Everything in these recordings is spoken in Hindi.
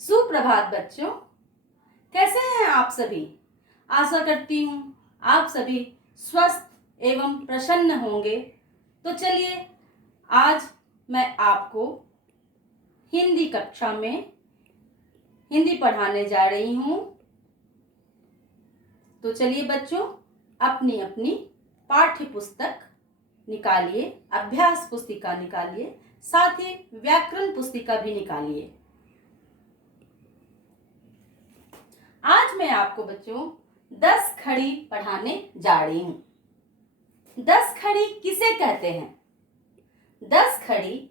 सुप्रभात बच्चों, कैसे हैं आप सभी। आशा करती हूँ आप सभी स्वस्थ एवं प्रसन्न होंगे। तो चलिए आज मैं आपको हिंदी कक्षा में हिंदी पढ़ाने जा रही हूँ। तो चलिए बच्चों, अपनी अपनी पाठ्य पुस्तक निकालिए, अभ्यास पुस्तिका निकालिए, साथ ही व्याकरण पुस्तिका भी निकालिए। आज मैं आपको बच्चों 10 खड़ी पढ़ाने जा रही हूँ। 10 खड़ी किसे कहते हैं? 10 खड़ी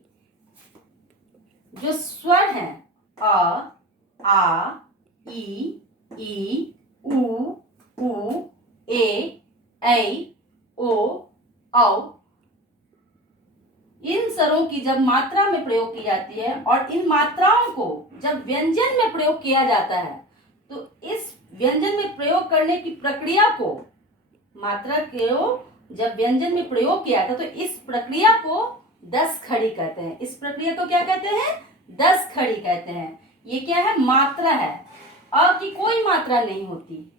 जो स्वर हैं अ, आ, ई, उ, ए, ऐ, ओ, औ, इन स्वरों की जब मात्रा में प्रयोग की जाती है और इन मात्राओं को जब व्यंजन में प्रयोग किया जाता है, तो इस व्यंजन में प्रयोग करने की प्रक्रिया को, मात्रा को जब व्यंजन में प्रयोग किया था, तो इस प्रक्रिया को 10 खड़ी कहते हैं। इस प्रक्रिया को क्या कहते हैं? 10 खड़ी कहते हैं। ये क्या है? मात्रा है। अ की कोई मात्रा नहीं होती,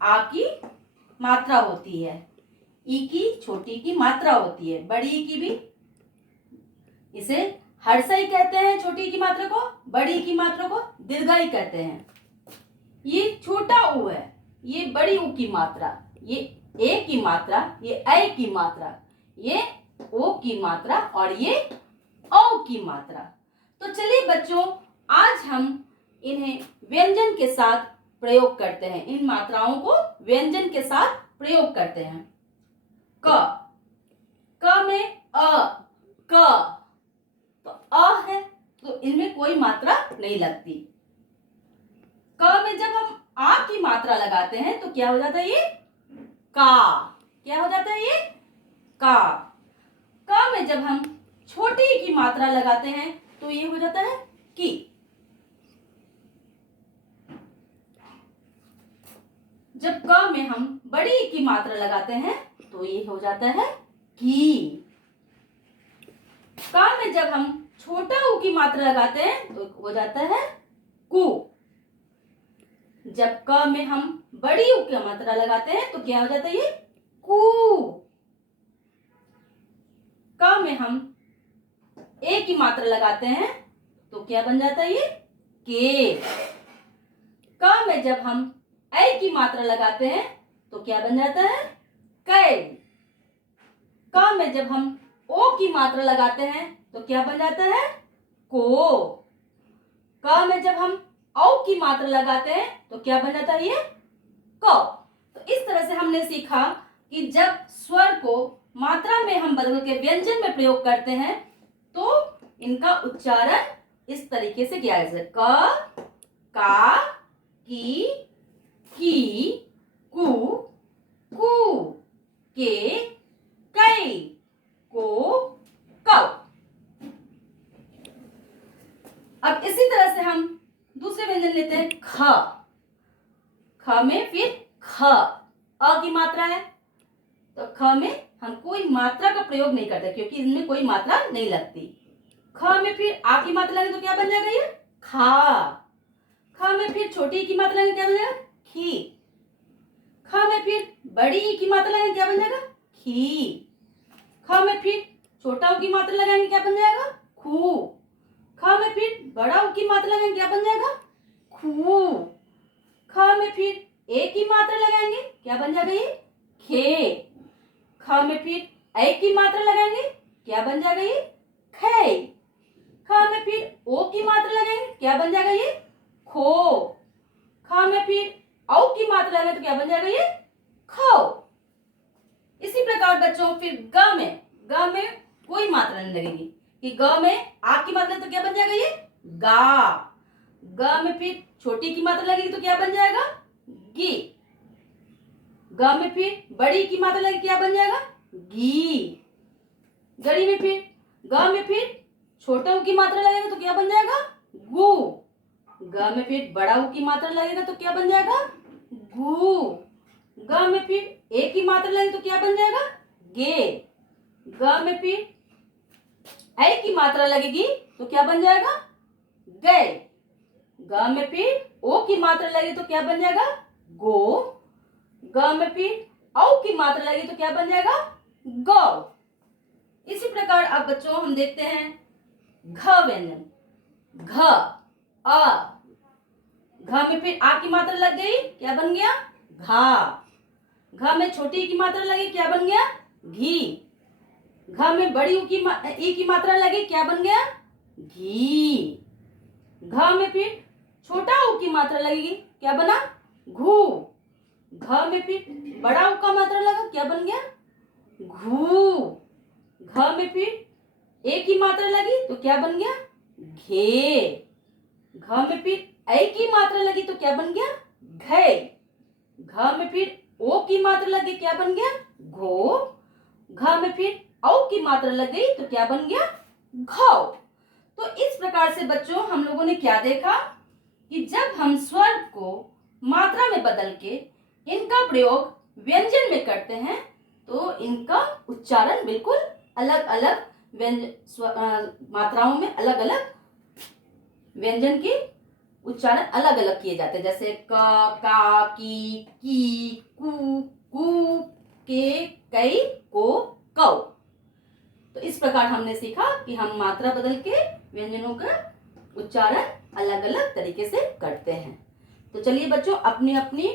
आ की मात्रा होती है, ई की छोटी की मात्रा होती है, बड़ी ई की भी। इसे हर्षई कहते हैं छोटी की मात्रा को, बड़ी की मात्रा को दीर्घई कहते हैं। ये छोटा ऊ है, ये बड़ी ऊ की मात्रा, ये ए की मात्रा, ये ऐ की मात्रा, ये ओ की मात्रा और ये औ की मात्रा। तो चलिए बच्चों, आज हम इन्हें व्यंजन के साथ प्रयोग करते हैं। इन मात्राओं को व्यंजन के साथ प्रयोग करते हैं। क में क, तो अ है तो इनमें कोई मात्रा नहीं लगती। क में जब हम आ की मात्रा लगाते हैं तो क्या हो जाता है? ये का। क्या हो जाता है? ये का। क में जब हम छोटी की मात्रा लगाते हैं तो ये हो जाता है की। जब क में हम बड़ी की मात्रा लगाते हैं तो ये हो जाता है की। क में जब हम छोटा ऊ की मात्रा लगाते हैं तो हो जाता है कु। जब क में हम बड़ी ऊ की मात्रा लगाते हैं तो क्या हो जाता है? ये कु। क में हम ए की मात्रा लगाते हैं तो क्या बन जाता है? ये के। क में जब हम ऐ की मात्रा लगाते हैं तो क्या बन जाता है? कै। क में जब हम ओ की मात्रा लगाते हैं तो क्या बन जाता है? को। क में जब हम औ की मात्रा लगाते हैं तो क्या बन जाता है? ये क। तो इस तरह से हमने सीखा कि जब स्वर को मात्रा में हम बदल के व्यंजन में प्रयोग करते हैं तो इनका उच्चारण इस तरीके से किया जाता है। क, का, की, कु, कु, के, कै, को, कौ। अब इसी तरह से हम दूसरे व्यंजन लेते हैं। ख। ख में फिर ख, अ की मात्रा है तो ख में हम कोई मात्रा का प्रयोग नहीं करते क्योंकि इनमें कोई मात्रा नहीं लगती। ख में फिर आ की मात्रा लगे तो क्या बन जाएगा? ये खा। ख में फिर छोटी की मात्रा लगे क्या बन जाएगा? खी। ख में फिर बड़ी ई की मात्रा लगाएंगे क्या बन जाएगा? खी। ख में फिर छोटा ऊ की मात्रा लगाएंगे क्या बन जाएगा? खू। ख में फिर बड़ा ऊ की मात्रा लगाएंगे क्या बन जाएगा? खू। ख में फिर ए की मात्रा लगाएंगे क्या बन जाएगा? ये खे। ख में फिर ऐ की मात्रा लगाएंगे क्या बन जाएगा? ये खे। ख में फिर ओ की मात्रा लगाएंगे क्या बन जाएगा? ये खो। ख में फिर औ की मात्रा लगाएंगे तो क्या बन जाएगा? ये खो। इसी प्रकार बच्चों फिर ग में कोई मात्रा नहीं लगेगी कि ग में आ की मात्रा तो क्या बन जाएगा? ये गा। ग में फिर छोटी की मात्रा लगेगी तो क्या बन जाएगा? गी। ग में फिर बड़ी की मात्रा लगेगी क्या बन जाएगा? गी। गड़ी में फिर ग में फिर छोटा ऊ की मात्रा लगेगा तो क्या बन जाएगा? गु। ग में फिर बड़ा ऊ की मात्रा लगेगा तो क्या बन जाएगा? गु। ग में फिर ए की मात्रा लगेगी तो क्या बन जाएगा? गे। ग में फिर ऐ की मात्रा लगेगी तो क्या बन जाएगा? गए। ग में फिर ओ की मात्रा लगी तो क्या बन जाएगा? गो। ग में फिर औ की मात्रा लगी तो क्या बन जाएगा? गौ। इसी प्रकार अब बच्चों हम देखते हैं घ व्यंजन। घ, आ, घ में फिर आ की मात्रा लग गई, क्या बन गया? घा। घ में छोटी की मात्रा लगी, क्या बन गया? घी। घ में बड़ी ई की मात्रा लगी, क्या बन गया? घी। घ में फिर छोटा ऊ की मात्रा लगेगी, क्या बना? घू। घ में फिर बड़ा ऊ का मात्रा लगा, क्या बन गया? घू। घ में फिर ए की मात्रा लगी तो क्या बन गया? घे। घ में फिर ऐ की मात्रा लगी तो क्या बन गया? घे। घ में फिर ओ की मात्रा लगी, क्या बन गया? घो। घ में फिर औ की मात्रा लग गई तो क्या बन गया? घौ। तो इस प्रकार से बच्चों हम लोगों ने क्या देखा कि जब हम स्वर को मात्रा में बदल के इनका प्रयोग व्यंजन में करते हैं तो इनका उच्चारण बिल्कुल अलग अलग मात्राओं में अलग अलग व्यंजन के उच्चारण अलग अलग किए जाते हैं, जैसे क, का, की, कु, कु, के, कई, को, कौ। तो इस प्रकार हमने सीखा कि हम मात्रा बदल के व्यंजनों का उच्चारण अलग अलग तरीके से करते हैं। तो चलिए बच्चों, अपनी अपनी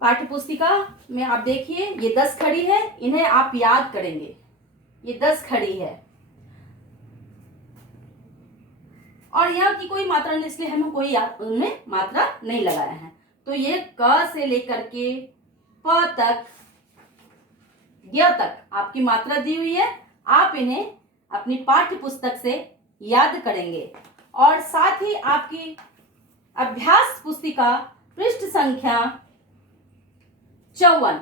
पाठ्य पुस्तिका में आप देखिए, ये 10 खड़ी है, इन्हें आप याद करेंगे। ये 10 खड़ी है और यहाँ की कोई मात्रा नहीं, इसलिए हमें कोई उनमें मात्रा नहीं लगाया है। तो ये क से लेकर के प तक, य तक आपकी मात्रा दी हुई है। आप इन्हें अपनी पाठ्य पुस्तक से याद करेंगे और साथ ही आपकी अभ्यास पुस्तिका पृष्ठ संख्या 54,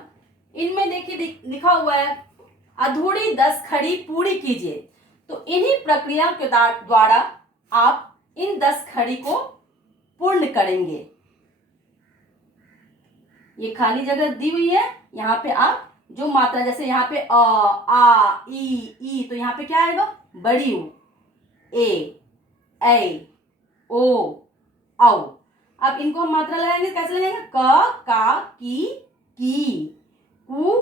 इनमें देखिए लिखा हुआ है अधूरी 10 खड़ी पूरी कीजिए। तो इन्हीं प्रक्रिया के द्वारा आप इन 10 खड़ी को पूर्ण करेंगे। ये खाली जगह दी हुई है, यहाँ पे आप जो मात्रा, जैसे यहाँ पे अ, आ, ई, तो यहाँ पे क्या आएगा? बड़ी ऊ, ए, ऐ, ओ, औ। अब इनको हम मात्रा लगाएंगे, कैसे लगाएंगे? क, का, की, कु,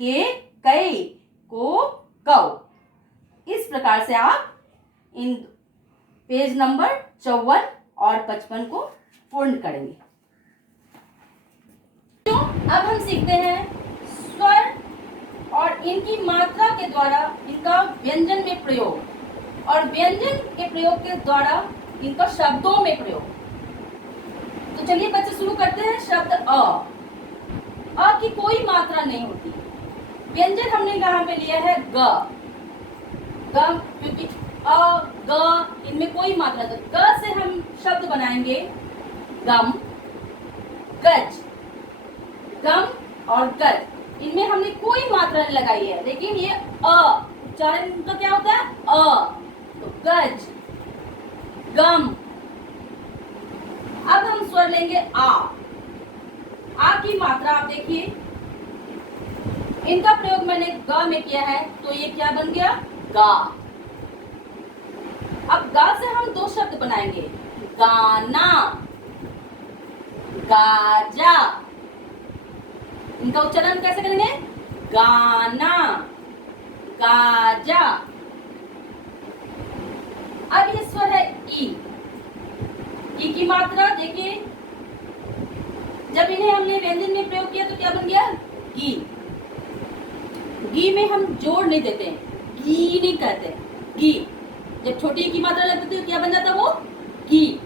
के, कई, को, कौ। इस प्रकार से आप इन पेज नंबर 54 और 55 को पूर्ण करेंगे। तो अब हम सीखते हैं स्वर और इनकी मात्रा के द्वारा इनका व्यंजन में प्रयोग और व्यंजन के प्रयोग के द्वारा इनका शब्दों में प्रयोग। तो चलिए बच्चे शुरू करते हैं। शब्द अ की कोई मात्रा नहीं होती। व्यंजन हमने यहाँ पे लिया है ग, क्योंकि अ, ग इनमें कोई मात्रा नहीं। ग से हम शब्द बनाएंगे गम, गज। गम और गज, इनमें हमने कोई मात्रा नहीं लगाई है, लेकिन ये अ उच्चारण इनका क्या होता है? अ। तो गज, गम। अब हम स्वर लेंगे आ की मात्रा आप देखिए, इनका प्रयोग मैंने ग में किया है, तो ये क्या बन गया? गा। अब गा से हम 2 शब्द बनाएंगे, गाना, गाजा। इनका उच्चारण कैसे करेंगे? गाना, गाजा। अब ये स्वर है ई की मात्रा देखिए, जब इन्हें हमने व्यंजन में प्रयोग किया तो क्या बन गया? गी। गी में हम जोड़ नहीं देते, गी नहीं कहते, गी। जब छोटी की मात्रा लगती है तो क्या बन जाता? वो गी।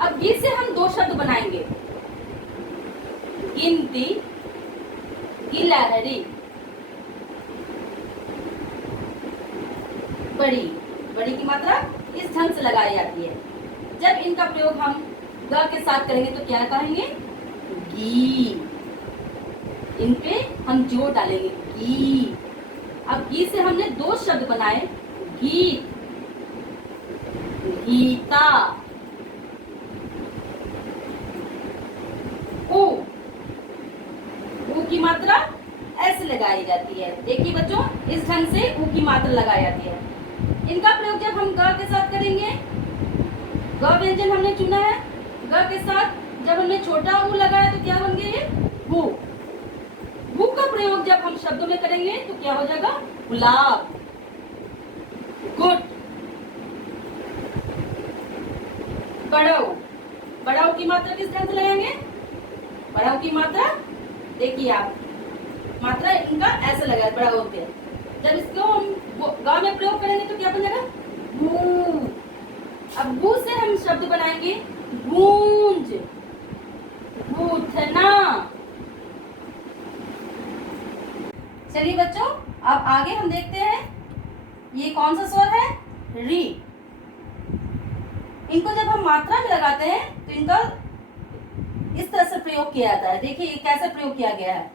अब गी से हम 2 शब्द बनाएंगे, गिनती, गिलहरी। बड़ी की मात्रा इस ढंग से लगाई जाती है। जब इनका प्रयोग हम ग के साथ करेंगे तो क्या कहेंगे? गी। इन पे हम जोर डालेंगे, गी। अब गी से हमने 2 शब्द बनाए, गीत, गीता। ऊ की मात्रा ऐसे लगाई जाती है। देखिए बच्चों, इस ढंग से ऊ की मात्रा लगाई जाती है। इनका प्रयोग जब हम ग के साथ करेंगे ग व्यंजन हमने चुना है, ग के साथ जब हमने छोटा ऊ लगाया तो क्या बन गया ये गु। गु का प्रयोग जब हम शब्दों में करेंगे तो क्या हो जाएगा गुलाब, गुड। बड़ाऊ, बड़ाऊ की मात्रा किस ढंग से लगाएंगे? बड़ाऊ की मात्रा देखिए आप, मात्रा इनका ऐसे लगा बड़ाऊ के, जब इसको हम ग में प्रयोग करेंगे तो क्या बन जाएगा गू। अब गू से हम शब्द बनाएंगे गूंज, गूंथना। चलिए बच्चों, अब आगे हम देखते हैं ये कौन सा स्वर है, री। इनको जब हम मात्रा में लगाते हैं तो इनका इस तरह से प्रयोग किया जाता है। देखिए ये कैसे प्रयोग किया गया है।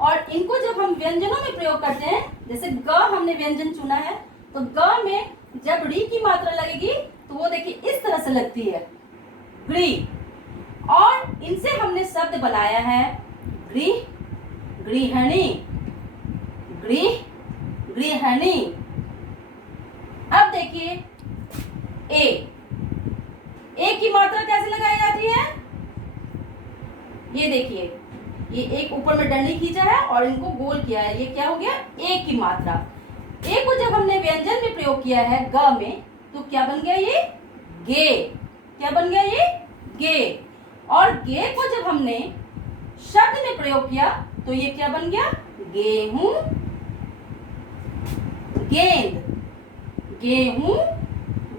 और इनको जब हम व्यंजनों में प्रयोग करते हैं, जैसे ग हमने व्यंजन चुना है, तो ग में जब री की मात्रा लगेगी तो वो देखिए इस तरह से लगती है, ग्री। और इनसे हमने शब्द बनाया है गृह, गृहिणी, गृह, गृहिणी। अब देखिए ए की मात्रा कैसे लगाई जाती है? ये देखिए, ये एक ऊपर में डंडी खींचा है और इनको गोल किया है, ये क्या हो गया ए की मात्रा। ए को जब हमने व्यंजन में प्रयोग किया है ग में तो क्या बन गया ये गे। क्या बन गया ये गे। और गे को जब हमने शब्द में प्रयोग किया तो ये क्या बन गया गेहूं, गेंद, गेहूं,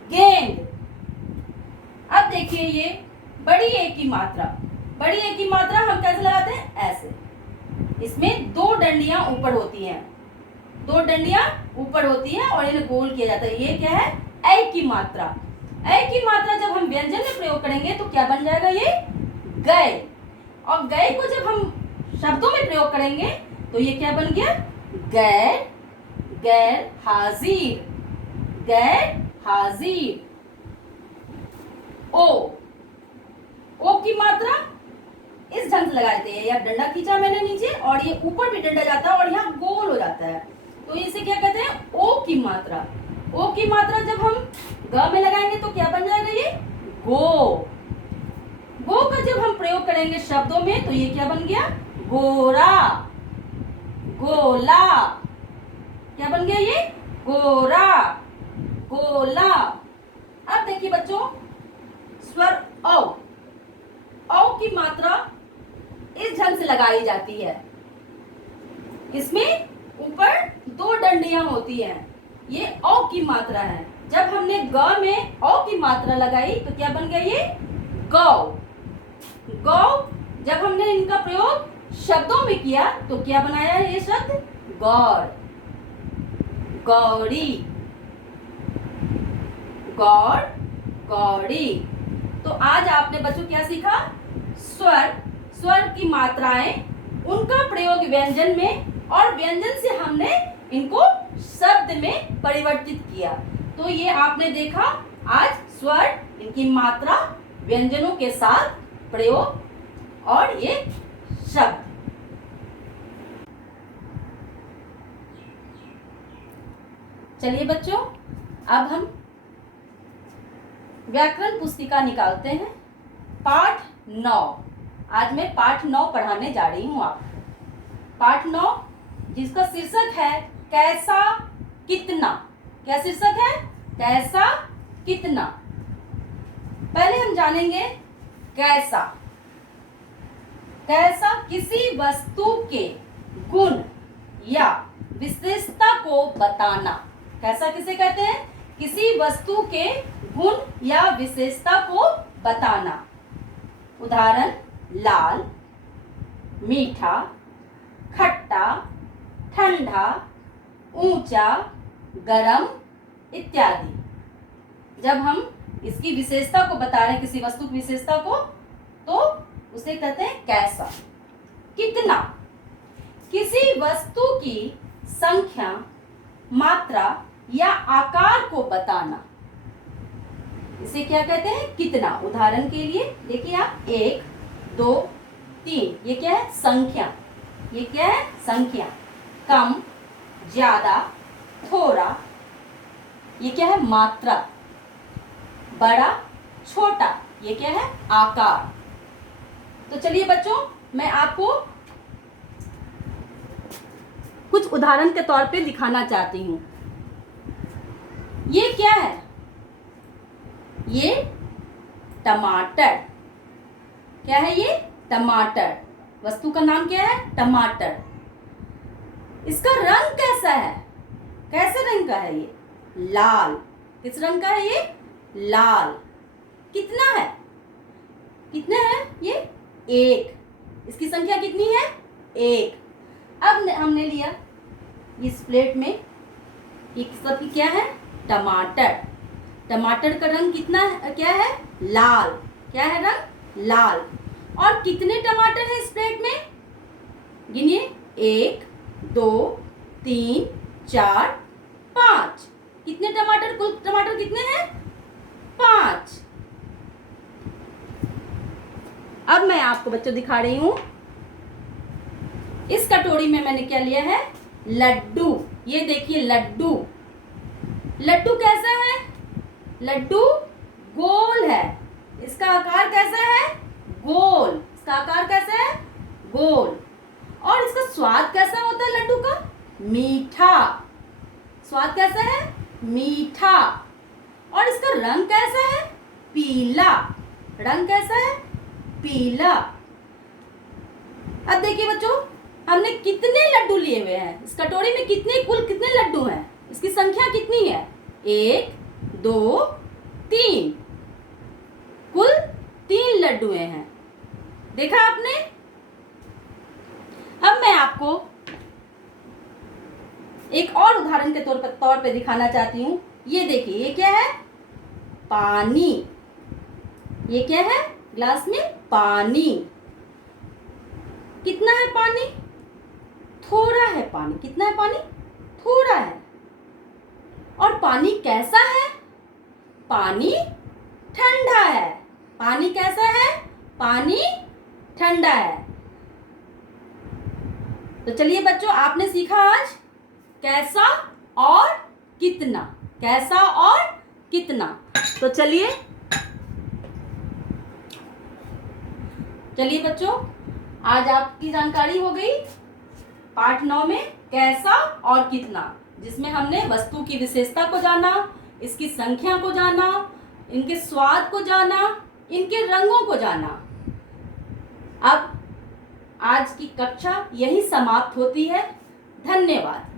गेंद। अब देखिए ये बड़ी ए की मात्रा, बड़ी ए की मात्रा हम कैसे लगाते हैं? ऐसे। इसमें दो डंडियां ऊपर होती हैं, दो डंडियां ऊपर होती हैं और इन्हें गोल किया जाता है। ये क्या है ए की मात्रा। ए की मात्रा जब हम व्यंजन में प्रयोग करेंगे तो क्या बन जाएगा ये गए। और गए को जब हम शब्दों में प्रयोग करेंगे तो ये क्या बन गया गैर, गैर हाजिर, गैर हाजिर। ओ की मात्रा इस ढंग से लगाते हैं, या डंडा खींचा मैंने नीचे और ये ऊपर भी डंडा जाता है और यहाँ गोल हो जाता है, तो इसे क्या कहते हैं ओ की मात्रा। ओ की मात्रा जब हम ग में लगाएंगे तो क्या बन जाएगा ये गो। गो का जब हम प्रयोग करेंगे शब्दों में तो ये क्या बन गया गोरा, गोला। क्या बन गया ये गोरा, गोला। अब देखिए बच्चों स्वर औ की मात्रा इस ढंग से लगाई जाती है। इसमें ऊपर दो डंडियां होती हैं, ये औ की मात्रा है। जब हमने ग में औ की मात्रा लगाई तो क्या बन गया ये गौ, गौ। जब हमने इनका प्रयोग शब्दों में किया तो क्या बनाया है ये शब्द गौर, गौरी, गौर, गौरी। तो आज आपने बच्चों क्या सीखा? स्वर, स्वर की मात्राएं, उनका प्रयोग व्यंजन में और व्यंजन से हमने इनको शब्द में परिवर्तित किया। तो ये आपने देखा आज स्वर, इनकी मात्रा, व्यंजनों के साथ प्रयोग और ये शब्द। चलिए बच्चों, अब हम व्याकरण पुस्तिका निकालते हैं, पाठ 9। आज मैं पाठ 9 पढ़ाने जा रही हूँ आपको। पाठ 9 जिसका शीर्षक है कैसा कितना। क्या शीर्षक है? कैसा कितना। पहले हम जानेंगे कैसा। कैसा किसी वस्तु के गुण या विशेषता को बताना। कैसा किसे कहते हैं? किसी वस्तु के गुण या विशेषता को बताना। उदाहरण लाल, मीठा, खट्टा, ठंडा, ऊंचा, गरम इत्यादि। जब हम इसकी विशेषता को बता रहे हैं, किसी वस्तु की विशेषता को, तो उसे कहते हैं कैसा। कितना किसी वस्तु की संख्या, मात्रा या आकार को बताना, इसे क्या कहते हैं? कितना। उदाहरण के लिए देखिए आप 1, 2, 3, ये क्या है? संख्या। ये क्या है? संख्या। कम, ज्यादा, थोड़ा, ये क्या है? मात्रा। बड़ा, छोटा, ये क्या है? आकार। तो चलिए बच्चों, मैं आपको कुछ उदाहरण के तौर पे दिखाना चाहती हूँ। ये क्या है? ये टमाटर। क्या है ये? टमाटर। वस्तु का नाम क्या है? टमाटर। इसका रंग कैसा है? कैसे रंग का है ये? लाल। किस रंग का है ये? लाल। कितना है? कितना है ये? एक। इसकी संख्या कितनी है? एक। अब हमने लिया इस प्लेट में, ये सब क्या है? टमाटर। टमाटर का रंग कितना है? क्या है? लाल। क्या है रंग? लाल। और कितने टमाटर है इस प्लेट में? गिनिए। 1 2 3 4 5। कितने टमाटर? कुल टमाटर कितने हैं? 5। अब मैं आपको बच्चों दिखा रही हूं, इस कटोरी में मैंने क्या लिया है? लड्डू। ये देखिए लड्डू। लड्डू कैसा है? लड्डू गोल है। इसका आकार कैसा है? गोल। इसका आकार कैसा है? गोल। और इसका स्वाद कैसा होता है लड्डू का? मीठा। स्वाद कैसा है? मीठा। और इसका रंग कैसा है? पीला। रंग कैसा है? पीला। अब देखिए बच्चों, हमने कितने लड्डू लिए हुए हैं? इस कटोरी में कुल कितने लड्डू हैं? इसकी संख्या कितनी है? 1 2 3। कुल 3 लड्डू हैं। देखा आपने? अब मैं आपको एक और उदाहरण के तौर पे दिखाना चाहती हूँ। ये देखिए, ये क्या है? पानी। ये क्या है? ग्लास में पानी। कितना है पानी? थोड़ा है पानी। कितना है पानी? थोड़ा है। और पानी कैसा है? पानी ठंडा है। पानी कैसा है? पानी ठंडा है। तो चलिए बच्चों, आपने सीखा आज कैसा और कितना। कैसा और कितना। तो चलिए बच्चों, आज आपकी जानकारी हो गई पाठ 9 में कैसा और कितना, जिसमें हमने वस्तु की विशेषता को जाना, इसकी संख्या को जाना, इनके स्वाद को जाना, इनके रंगों को जाना। अब आज की कक्षा यही समाप्त होती है। धन्यवाद।